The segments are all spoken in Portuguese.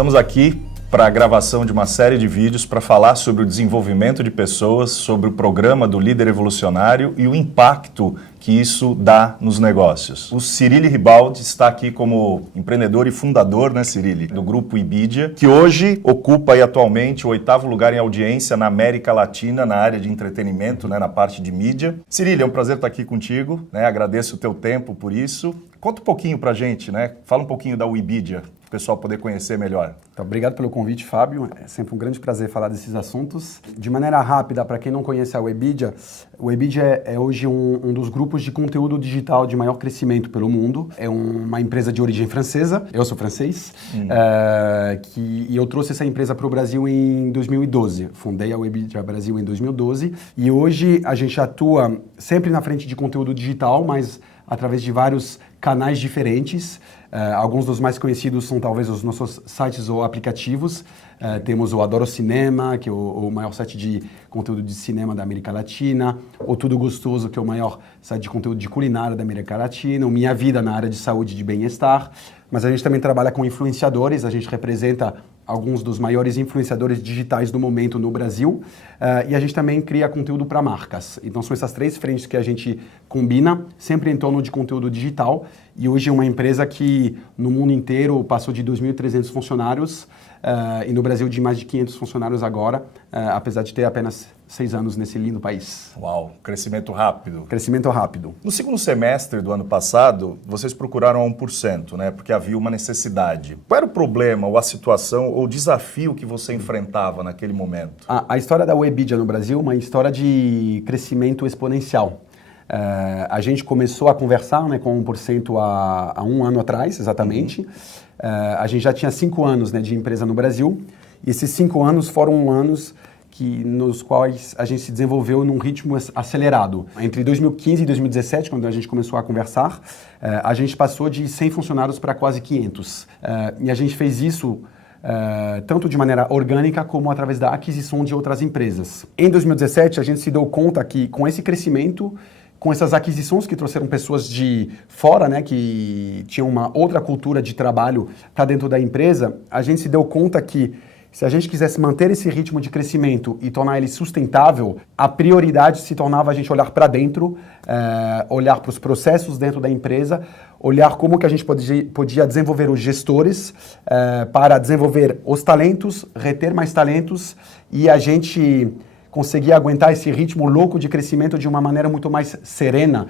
Estamos aqui para a gravação de uma série de vídeos para falar sobre o desenvolvimento de pessoas, sobre o programa do Líder Evolucionário e o impacto que isso dá nos negócios. O Cyrille Ribaldi está aqui como empreendedor e fundador, né, Cyrille, do grupo Ibidia, que hoje ocupa aí, atualmente o 8º lugar em audiência na América Latina, na área de entretenimento, né, na parte de mídia. Cyrille, é um prazer estar aqui contigo, né, agradeço o teu tempo por isso. Conta um pouquinho pra gente, né, fala um pouquinho da Ibidia, para o pessoal poder conhecer melhor. Então, obrigado pelo convite, Fábio. É sempre um grande prazer falar desses assuntos. De maneira rápida, para quem não conhece a Ibidia, o Ibidia é hoje um dos grupos de conteúdo digital de maior crescimento pelo mundo. É uma empresa de origem francesa, eu sou francês, e eu trouxe essa empresa para o Brasil em 2012. Fundei a Ibidia Brasil em 2012 e hoje a gente atua sempre na frente de conteúdo digital, mas através de vários canais diferentes. Alguns dos mais conhecidos são talvez os nossos sites ou aplicativos. Temos o Adoro Cinema, que é o maior site de conteúdo de cinema da América Latina, o Tudo Gostoso, que é o maior site de conteúdo de culinária da América Latina, o Minha Vida na área de saúde e de bem-estar. Mas a gente também trabalha com influenciadores, a gente representa alguns dos maiores influenciadores digitais do momento no Brasil, e a gente também cria conteúdo para marcas. Então são essas três frentes que a gente combina, sempre em torno de conteúdo digital, e hoje é uma empresa que no mundo inteiro passou de 2.300 funcionários, e no Brasil de mais de 500 funcionários agora, apesar de ter apenas 6 anos nesse lindo país. Uau, crescimento rápido. Crescimento rápido. No segundo semestre do ano passado, vocês procuraram 1%, né? Porque havia uma necessidade. Qual era o problema, ou a situação, ou o desafio que você enfrentava naquele momento? A história da Ibidia no Brasil é uma história de crescimento exponencial. A gente começou a conversar, né, com 1% há 1 ano atrás, exatamente. A gente já tinha 5 anos, né, de empresa no Brasil, e esses 5 anos foram anos nos quais a gente se desenvolveu num ritmo acelerado. Entre 2015 e 2017, quando a gente começou a conversar, a gente passou de 100 funcionários para quase 500. E a gente fez isso tanto de maneira orgânica como através da aquisição de outras empresas. Em 2017, a gente se deu conta que com esse crescimento, com essas aquisições que trouxeram pessoas de fora, né, que tinham uma outra cultura de trabalho para dentro da empresa, a gente se deu conta que se a gente quisesse manter esse ritmo de crescimento e tornar ele sustentável, a prioridade se tornava a gente olhar para dentro, olhar para os processos dentro da empresa, olhar como que a gente podia desenvolver os gestores para desenvolver os talentos, reter mais talentos e a gente conseguir aguentar esse ritmo louco de crescimento de uma maneira muito mais serena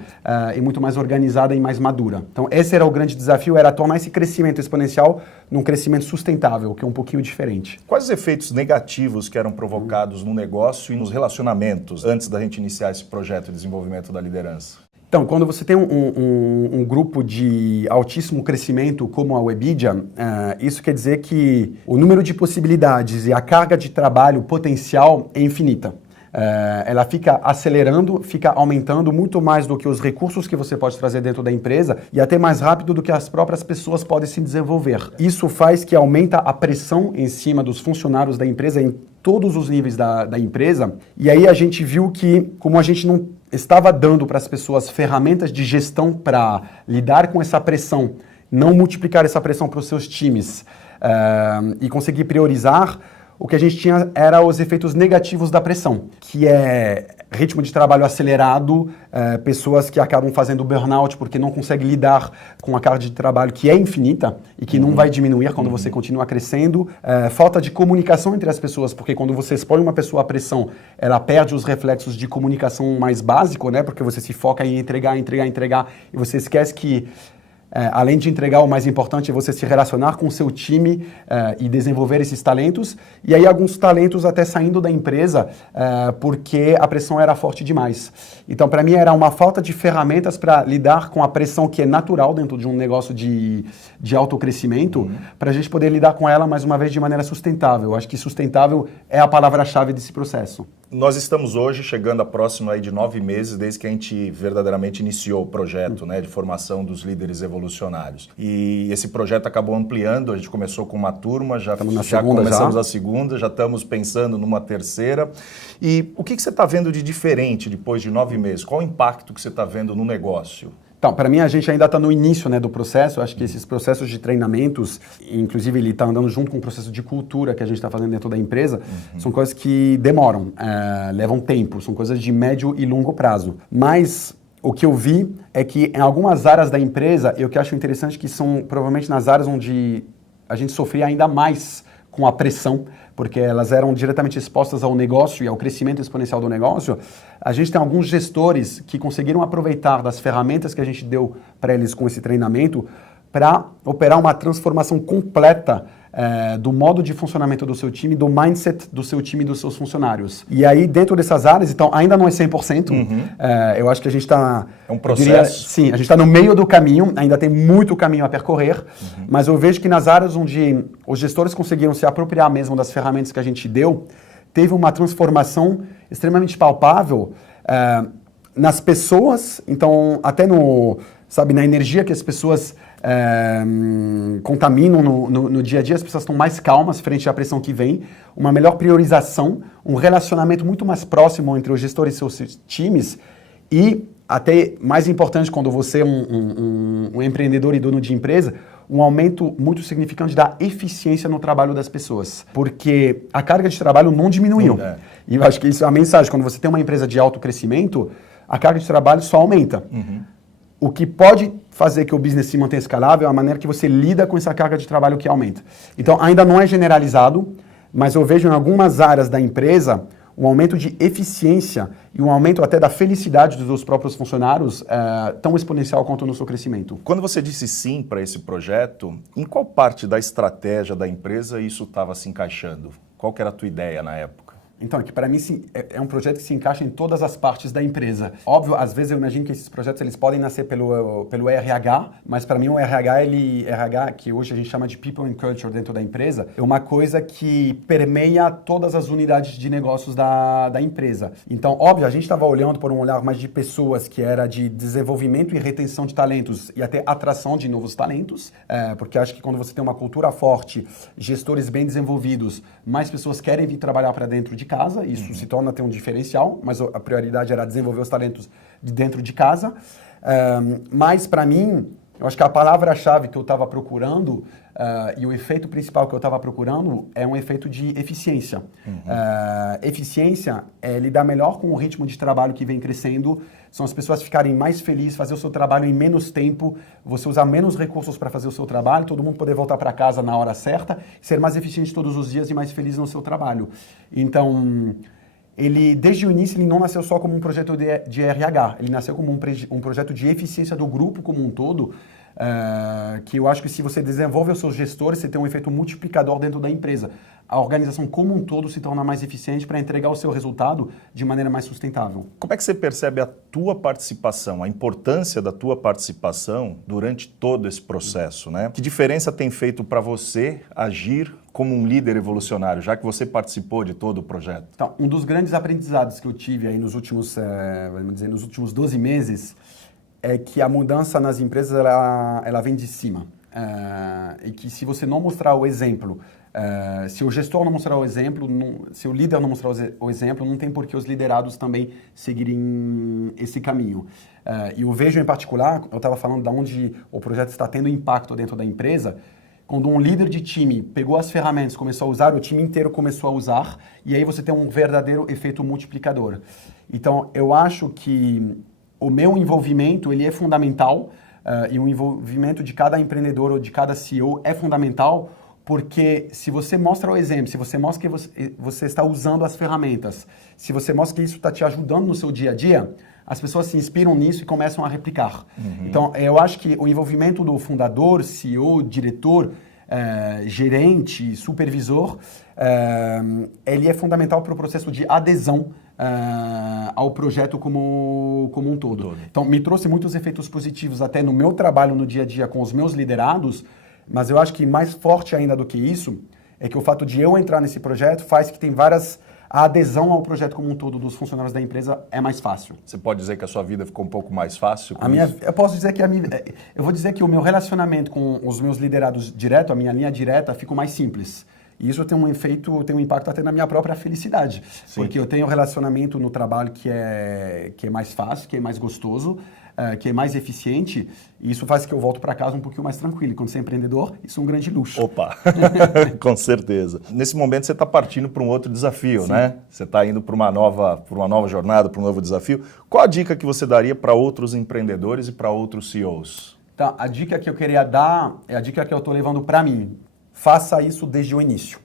e muito mais organizada e mais madura. Então esse era o grande desafio, era tornar esse crescimento exponencial num crescimento sustentável, que é um pouquinho diferente. Quais os efeitos negativos que eram provocados no negócio e nos relacionamentos antes da gente iniciar esse projeto de desenvolvimento da liderança? Então, quando você tem um grupo de altíssimo crescimento como a Ibidia, isso quer dizer que o número de possibilidades e a carga de trabalho potencial é infinita. Ela fica acelerando, fica aumentando muito mais do que os recursos que você pode trazer dentro da empresa e até mais rápido do que as próprias pessoas podem se desenvolver. Isso faz que aumenta a pressão em cima dos funcionários da empresa em todos os níveis da empresa. E aí a gente viu que, como a gente não estava dando para as pessoas ferramentas de gestão para lidar com essa pressão, não multiplicar essa pressão para os seus times e conseguir priorizar, o que a gente tinha era os efeitos negativos da pressão, que é ritmo de trabalho acelerado, pessoas que acabam fazendo burnout porque não conseguem lidar com a carga de trabalho que é infinita e que não vai diminuir quando você continua crescendo, falta de comunicação entre as pessoas, porque quando você expõe uma pessoa à pressão, ela perde os reflexos de comunicação mais básico, né? Porque você se foca em entregar e você esquece que além de entregar, o mais importante é você se relacionar com o seu time e desenvolver esses talentos. E aí alguns talentos até saindo da empresa porque a pressão era forte demais. Então, para mim, era uma falta de ferramentas para lidar com a pressão que é natural dentro de um negócio de alto crescimento, para a gente poder lidar com ela, mais uma vez, de maneira sustentável. Eu acho que sustentável é a palavra-chave desse processo. Nós estamos hoje chegando a próximo aí de 9 meses desde que a gente verdadeiramente iniciou o projeto, né, de formação dos líderes evolucionários. E esse projeto acabou ampliando, a gente começou com uma turma, já começamos a segunda, já estamos pensando numa terceira. E o que você está vendo de diferente depois de 9 meses? Qual o impacto que você está vendo no negócio? Então, para mim, a gente ainda está no início, né, do processo. Eu acho que esses processos de treinamentos, inclusive ele está andando junto com o processo de cultura que a gente está fazendo dentro da empresa, são coisas que demoram, levam tempo, são coisas de médio e longo prazo. Mas o que eu vi é que em algumas áreas da empresa, eu que acho interessante que são provavelmente nas áreas onde a gente sofria ainda mais com a pressão, porque elas eram diretamente expostas ao negócio e ao crescimento exponencial do negócio. A gente tem alguns gestores que conseguiram aproveitar das ferramentas que a gente deu para eles com esse treinamento para operar uma transformação completa do modo de funcionamento do seu time, do mindset do seu time e dos seus funcionários. E aí, dentro dessas áreas, então, ainda não é 100%. Eu acho que a gente está... É um processo. Sim, a gente está no meio do caminho, ainda tem muito caminho a percorrer, mas eu vejo que nas áreas onde os gestores conseguiram se apropriar mesmo das ferramentas que a gente deu, teve uma transformação extremamente palpável nas pessoas, então, até na energia que as pessoas contaminam no dia a dia, as pessoas estão mais calmas frente à pressão que vem, uma melhor priorização, um relacionamento muito mais próximo entre os gestores e seus times e, até mais importante, quando você é um empreendedor e dono de empresa, um aumento muito significante da eficiência no trabalho das pessoas, porque a carga de trabalho não diminuiu. E eu acho que isso é a mensagem. Quando você tem uma empresa de alto crescimento, a carga de trabalho só aumenta. O que pode fazer que o business se mantenha escalável é a maneira que você lida com essa carga de trabalho que aumenta. Então, ainda não é generalizado, mas eu vejo em algumas áreas da empresa um aumento de eficiência e um aumento até da felicidade dos próprios funcionários tão exponencial quanto no seu crescimento. Quando você disse sim para esse projeto, em qual parte da estratégia da empresa isso estava se encaixando? Qual que era a tua ideia na época? Então, que para mim é um projeto que se encaixa em todas as partes da empresa. Óbvio, às vezes eu imagino que esses projetos eles podem nascer pelo RH, mas para mim o RH, que hoje a gente chama de People and Culture dentro da empresa, é uma coisa que permeia todas as unidades de negócios da empresa. Então, óbvio, a gente estava olhando por um olhar mais de pessoas, que era de desenvolvimento e retenção de talentos e até atração de novos talentos, porque acho que quando você tem uma cultura forte, gestores bem desenvolvidos, mais pessoas querem vir trabalhar para dentro de casa, isso se torna ter um diferencial, mas a prioridade era desenvolver os talentos de dentro de casa. Mas, para mim, eu acho que a palavra-chave que eu estava procurando e o efeito principal que eu estava procurando é um efeito de eficiência. Eficiência é lidar melhor com o ritmo de trabalho que vem crescendo, são as pessoas ficarem mais felizes, fazer o seu trabalho em menos tempo, você usar menos recursos para fazer o seu trabalho, todo mundo poder voltar para casa na hora certa, ser mais eficiente todos os dias e mais feliz no seu trabalho. Então, ele, desde o início, ele não nasceu só como um projeto de RH, ele nasceu como um projeto de eficiência do grupo como um todo, que eu acho que se você desenvolve os seus gestores, você tem um efeito multiplicador dentro da empresa. A organização como um todo se torna mais eficiente para entregar o seu resultado de maneira mais sustentável. Como é que você percebe a tua participação, a importância da tua participação durante todo esse processo, né? Que diferença tem feito para você agir como um líder evolucionário, já que você participou de todo o projeto? Então, um dos grandes aprendizados que eu tive aí nos últimos 12 meses é que a mudança nas empresas ela vem de cima. E que se você não mostrar o exemplo, se o gestor não mostrar o exemplo, se o líder não mostrar o exemplo, não tem por que os liderados também seguirem esse caminho. E eu vejo em particular, eu estava falando de onde o projeto está tendo impacto dentro da empresa, quando um líder de time pegou as ferramentas, começou a usar, o time inteiro começou a usar, e aí você tem um verdadeiro efeito multiplicador. Então, eu acho que o meu envolvimento ele é fundamental, e o envolvimento de cada empreendedor ou de cada CEO é fundamental, porque se você mostra o exemplo, se você mostra que você está usando as ferramentas, se você mostra que isso está te ajudando no seu dia a dia, as pessoas se inspiram nisso e começam a replicar. Então, eu acho que o envolvimento do fundador, CEO, diretor, gerente, supervisor, ele é fundamental para o processo de adesão ao projeto como um todo. Então, me trouxe muitos efeitos positivos até no meu trabalho no dia a dia com os meus liderados, mas eu acho que mais forte ainda do que isso é que o fato de eu entrar nesse projeto faz que tem a adesão ao projeto como um todo dos funcionários da empresa é mais fácil. Você pode dizer que a sua vida ficou um pouco mais fácil com isso? Eu posso dizer que eu vou dizer que o meu relacionamento com os meus liderados direto, a minha linha direta, ficou mais simples. E isso tem um impacto até na minha própria felicidade. Sim. Porque eu tenho um relacionamento no trabalho que é mais fácil, que é mais gostoso. que é mais eficiente, e isso faz que eu volto para casa um pouquinho mais tranquilo. E quando você é empreendedor, isso é um grande luxo. Opa, com certeza. Nesse momento você está partindo para um outro desafio, Sim. né? Você está indo para uma nova jornada, para um novo desafio. Qual a dica que você daria para outros empreendedores e para outros CEOs? Então, a dica que eu queria dar é a dica que eu estou levando para mim. Faça isso desde o início.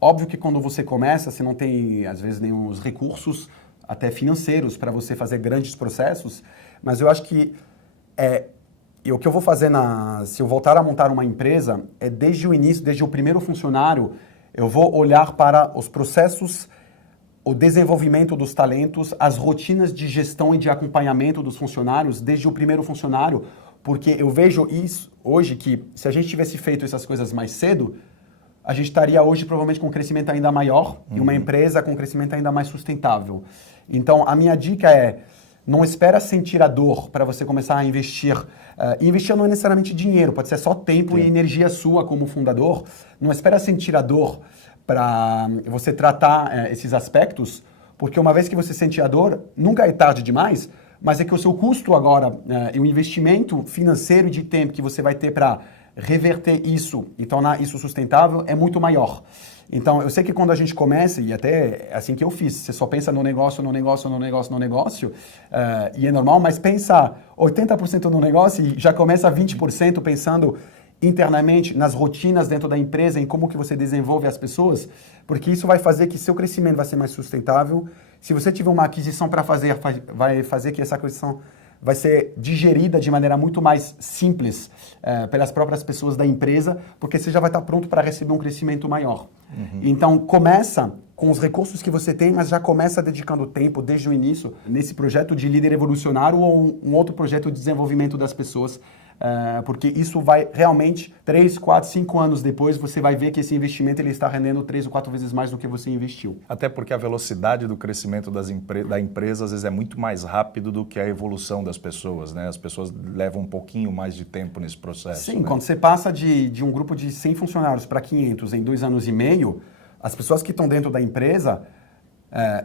Óbvio que quando você começa, você não tem, às vezes, nenhum recursos, até financeiros, para você fazer grandes processos, mas eu acho que e o que eu vou fazer se eu voltar a montar uma empresa, é desde o início, desde o primeiro funcionário, eu vou olhar para os processos, o desenvolvimento dos talentos, as rotinas de gestão e de acompanhamento dos funcionários, desde o primeiro funcionário, porque eu vejo isso hoje que se a gente tivesse feito essas coisas mais cedo, a gente estaria hoje provavelmente com um crescimento ainda maior e uma empresa com um crescimento ainda mais sustentável. Então, a minha dica é, não espera sentir a dor para você começar a investir. Investir não é necessariamente dinheiro, pode ser só tempo e energia sua como fundador. Não espera sentir a dor para você tratar esses aspectos, porque uma vez que você sentir a dor, nunca é tarde demais, mas é que o seu custo agora e o investimento financeiro e de tempo que você vai ter para reverter isso e tornar isso sustentável é muito maior. Então, eu sei que quando a gente começa, e até é assim que eu fiz, você só pensa no negócio, e é normal, mas pensa 80% no negócio e já começa 20% pensando internamente nas rotinas dentro da empresa, em como que você desenvolve as pessoas, porque isso vai fazer que seu crescimento vai ser mais sustentável. Se você tiver uma aquisição para fazer, vai fazer que essa aquisição vai ser digerida de maneira muito mais simples pelas próprias pessoas da empresa, porque você já vai estar pronto para receber um crescimento maior. Então, começa com os recursos que você tem, mas já começa dedicando tempo desde o início nesse projeto de líder evolucionário ou um outro projeto de desenvolvimento das pessoas, porque isso vai realmente, 3, 4, 5 anos depois, você vai ver que esse investimento ele está rendendo 3 ou 4 vezes mais do que você investiu. Até porque a velocidade do crescimento da empresa às vezes é muito mais rápido do que a evolução das pessoas, né? As pessoas levam um pouquinho mais de tempo nesse processo. Sim, né? Quando você passa de um grupo de 100 funcionários para 500 em 2 anos e meio, as pessoas que estão dentro da empresa,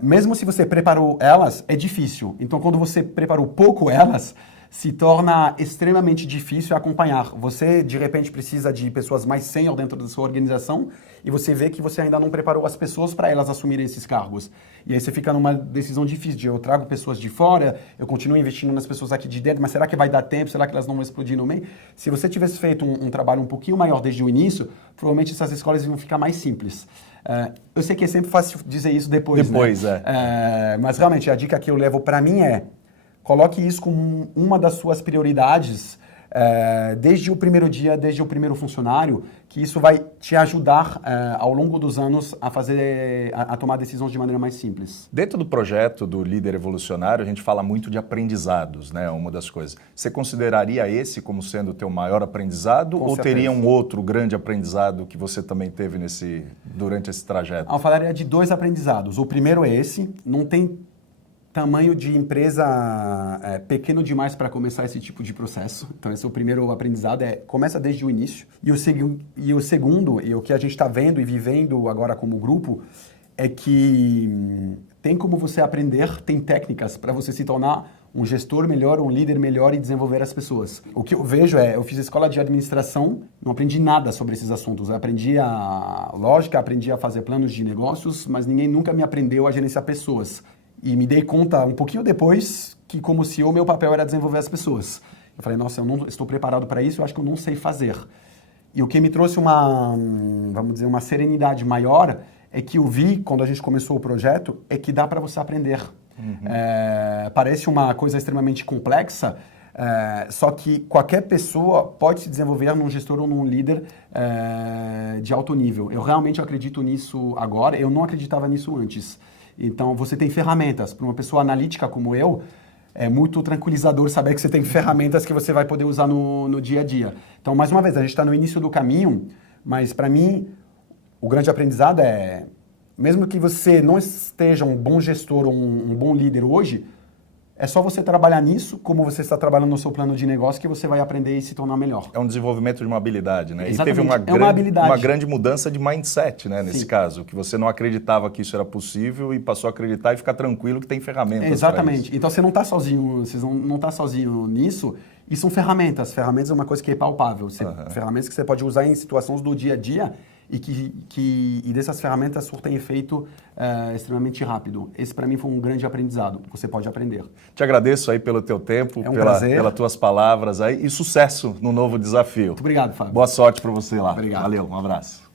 mesmo se você preparou elas, é difícil. Então, quando você preparou pouco elas, se torna extremamente difícil acompanhar. Você, de repente, precisa de pessoas mais sênior dentro da sua organização e você vê que você ainda não preparou as pessoas para elas assumirem esses cargos. E aí você fica numa decisão difícil eu trago pessoas de fora, eu continuo investindo nas pessoas aqui de dentro, mas será que vai dar tempo? Será que elas não vão explodir no meio? Se você tivesse feito um trabalho um pouquinho maior desde o início, provavelmente essas escolas iam ficar mais simples. Eu sei que é sempre fácil dizer isso depois, né? Mas realmente a dica que eu levo para mim é coloque isso como uma das suas prioridades desde o primeiro dia, desde o primeiro funcionário, que isso vai te ajudar ao longo dos anos a tomar decisões de maneira mais simples. Dentro do projeto do Líder Evolucionário, a gente fala muito de aprendizados, né? Uma das coisas. Você consideraria esse como sendo o teu maior aprendizado ou teria um outro grande aprendizado que você também teve durante esse trajeto? Eu falaria de 2 aprendizados. O primeiro é esse, não tem tamanho de empresa pequeno demais para começar esse tipo de processo. Então, esse é o primeiro aprendizado, começa desde o início. E o segundo, e o que a gente está vendo e vivendo agora como grupo, é que tem como você aprender, tem técnicas para você se tornar um gestor melhor, um líder melhor e desenvolver as pessoas. O que eu vejo eu fiz escola de administração, não aprendi nada sobre esses assuntos. Eu aprendi a lógica, aprendi a fazer planos de negócios, mas ninguém nunca me aprendeu a gerenciar pessoas. E me dei conta um pouquinho depois que, como CEO, meu papel era desenvolver as pessoas. Eu falei, nossa, eu não estou preparado para isso, eu acho que eu não sei fazer. E o que me trouxe uma serenidade maior é que eu vi, quando a gente começou o projeto, é que dá para você aprender. Parece uma coisa extremamente complexa, só que qualquer pessoa pode se desenvolver num gestor ou num líder de alto nível. Eu realmente acredito nisso agora, eu não acreditava nisso antes. Então, você tem ferramentas. Para uma pessoa analítica como eu, é muito tranquilizador saber que você tem ferramentas que você vai poder usar no dia a dia. Então, mais uma vez, a gente está no início do caminho, mas para mim, o grande aprendizado mesmo que você não esteja um bom gestor ou um bom líder hoje, É só você trabalhar nisso, como você está trabalhando no seu plano de negócio, que você vai aprender e se tornar melhor. É um desenvolvimento de uma habilidade, né? Exatamente. E teve uma habilidade. uma grande mudança de mindset, né? Nesse Sim. caso, que você não acreditava que isso era possível e passou a acreditar e ficar tranquilo que tem ferramentas. Exatamente. Então você não está sozinho, você não tá sozinho nisso. E são ferramentas. Ferramentas é uma coisa que é palpável. Ferramentas que você pode usar em situações do dia a dia e dessas ferramentas surtem efeito extremamente rápido. Esse para mim foi um grande aprendizado. Você pode aprender. Te agradeço aí pelo teu tempo, É um prazer. pelas tuas palavras aí e sucesso no novo desafio. Muito obrigado, Fábio. Boa sorte para você lá. Obrigado. Valeu, um abraço.